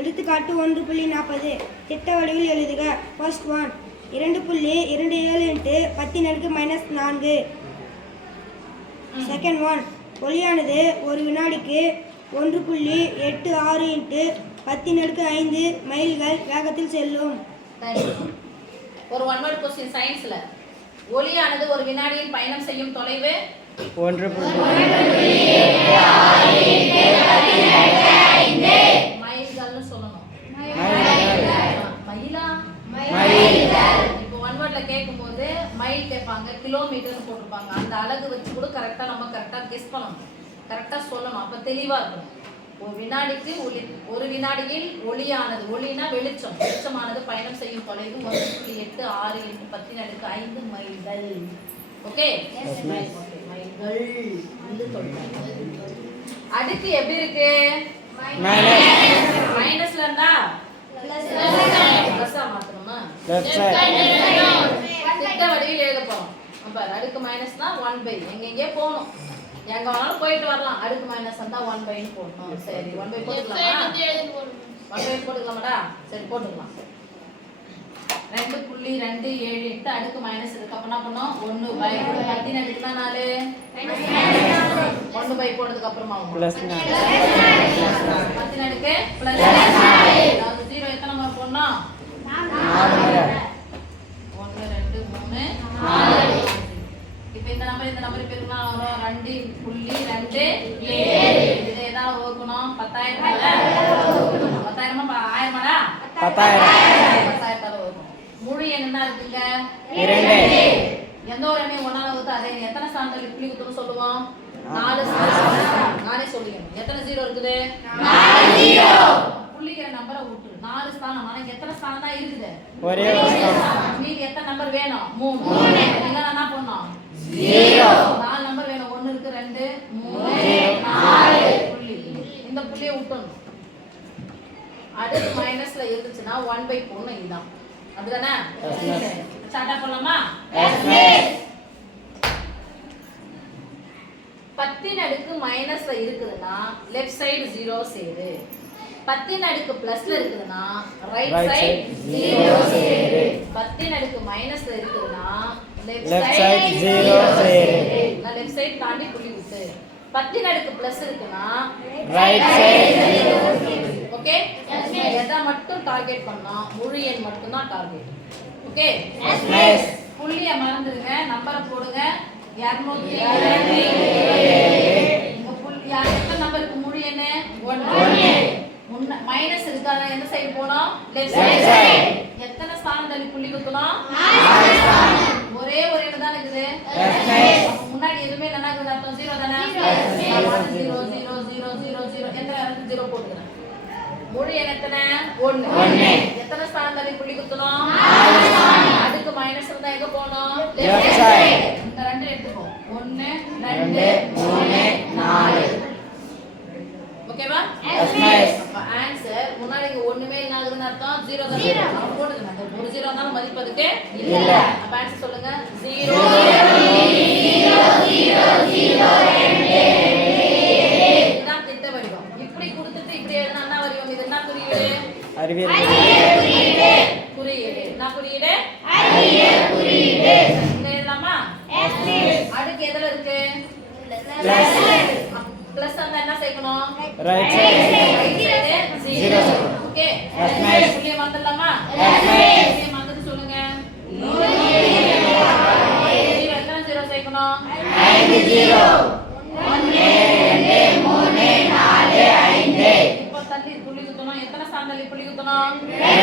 எடுத்துக்காட்டு ஒன்று புள்ளி நாற்பது. திட்ட வடிவில் எழுதுக. ஃபர்ஸ்ட் ஒன் இரண்டு புள்ளி இரண்டு ஏழு இன்ட்டு பத்தின் அடுக்கு மைனஸ் நான்கு. செகண்ட் ஒன் ஒளியானது ஒரு வினாடிக்கு ஒன்று புள்ளி எட்டு ஆறு இன்ட்டு பத்தின் அடுக்கு ஐந்து மைல்கள் வேகத்தில் செல்லும். ஒரு ஒன் வேர்ட் கொஸ்டின் சயின்ஸ்ல ஒளியானது ஒரு வினாடியில் பயணம் செய்யும் தொலைவு? ஒன்று புள்ளி மைல்கள்னு சொல்லணும் மைல்கள். மயிலா மைல்கள். இப்போ ஒன் வேர்ட்ல கேட்கும்போது மைல் கேட்பாங்க கிலோமீட்டர்னு போட்டிருப்பாங்க. அந்த அலகு வச்சு கூட கரெக்டா நம்ம கரெக்டா கெஸ் பண்ணணும். கரெக்டா சொல்லணும். அப்ப தெளிவா இருக்கும். ஒரு வினாடிக்கு ஒளி ஒரு வினாடியில் ஒளியானது ஒளினா வெளிச்சம். வெளிச்சமானது பயணம் செய்யும் தொலைவு ஒன்று புள்ளி எட்டு ஆறு எட்டு பத்தின் அடுக்கு ஐந்து மைல்கள். ஓகே மைல்கள். வந்து. அடுக்கு எப்படி இருக்கு? மைனஸ் மைனஸ்ல இருந்தா? பிளஸ்ஸா மாத்தணுமா? திட்ட வடிவில் எழுத போறோம்? அப்ப அடுக்கு மைனஸ்னா ஒன் பை எங்கெங்கே போகணும். எங்க வேணாலும் போயிட்டு வரலாம். அடுக்கு மைனஸ் இருந்தா ஒன் பைன்னு போடணும். சரி ஒன் பை போட்டுக்கலாமா? ஒன் பை போட்டுக்கலாமாடா? சரி போட்டுக்கலாம். ரெண்டு புள்ளி ரெண்டு ஏழு எட்டு அடுக்கு மைனஸ் இருக்கு அப்ப என்ன பண்ணோம்? ஒன்னு பை பத்தின அடுக்குனா நாலு. ஒன்னு பை போட்டதுக்கு அப்புறமா பத்தின அடுக்கு பிளஸ் ஜீரோ எத்தனை முறை போடணும்? இந்த நம்பர் பெருமா வரும். ரெண்டு புள்ளி ரெண்டு இது ஏதாவது வகுக்கணும்? பத்தாயிரம்? பத்தாயிரமா? ஆயிரமாடா? பத்தாயிரம். பத்தாயிரத்தால முழு என்ன இருக்குங்க? எந்த ஒரு எண்ணையும் ஒன்னால வகுத்து அதே. எத்தனை ஸ்தானத்தில் இப்படி குத்துன்னு சொல்லுவோம் நாலு. நானே சொல்லிக்கணும் எத்தனை ஜீரோ இருக்குது? புள்ளிக்கிற நம்பரை விட்டுரு நாலு ஸ்தானம் ஆனா எத்தனை ஸ்தானம் தான் இருக்குது? ஒரே ஒரு ஸ்தானம். மீதி எத்தனை நம்பர் வேணும்? மூணு. என்ன பண்ணணும்? அடுத்து மைனஸ்ல இருந்துச்சுன்னா ஒன் பை போடணும் இதுதான் அதுதானே? ஸ்டார்டா பண்ணலாமா பத்தின் அடுக்கு மைனஸ்ல இருக்குதுன்னா லெஃப்ட் சைடு ஜீரோ சேரு. பத்தின் அடுக்கு பிளஸ்ல இருக்குதுன்னா ரைட் சைடு ஜீரோ சேரு. பத்தின் அடுக்கு மைனஸ்ல இருக்குதுன்னா லெஃப்ட் சைடு zero சேரு. நான் லெஃப்ட் சைடு தாண்டி புள்ளி விட்டு. பத்தின் அடுக்கு பிளஸ் இருக்குன்னா ரைட் சைடு ஓகே எதை மட்டும் டார்கெட் பண்ணா முழு எண் மட்டும் தான் டார்கெட் ஓகே புள்ளிய மறந்துடுங்க நம்பரை போடுங்க. 200 இந்த புள்ளி யா- எத்தனை நம்பருக்கு முழு எண் ஒன்று முன்ன மைனஸ் இருக்காத எந்த சைடு போனோம் லெஃப்ட் சைடு. எத்தனை ஸ்தானம் தள்ளி புள்ளி குத்தணும் ஒரே ஒரு எண்ணு தான் இருக்குது. முன்னாடி எதுவுமே இல்லைன்னா இருக்குது அர்த்தம்? ஜீரோ தானே? Zero zero zero zero zero எத்தனை ஜீரோ போட்டுக்கிறேன்? முழு எத்தனை ஒண்ணு. எத்தனை ஸ்தானம் தள்ளி புள்ளி குத்தணும் அதுக்கு மைனஸ் இருந்தா எங்க போகணும் side. இந்த ரெண்டு எடுத்துக்கோ ஒண்ணு ரெண்டு, மூணு, நாலு. ஓகேவா? ஆன்சர் முன்னாடி ஒண்ணுமே இல்லாததுன்னு அர்த்தம். ஜீரோ தான் அந்த ஒரு ஜீரோ இருந்தாலும் மதிப்பு அதுக்கு இல்ல. அப்ப ஆன்சர் சொல்லுங்க. ஜீரோ அறிவியல் குறியீடு என்ன குறியீடு அடுக்கு எதுல இருக்கு? Plus. பிளஸ் வந்தா என்ன சேர்க்கணும்? Right side? Yes, nice. புள்ளிய மறந்துட்டு சொல்லுங்க. Zero, எத்தனை zero சேர்க்கணும்? ஐந்து ஜீரோ இப்போ தள்ளி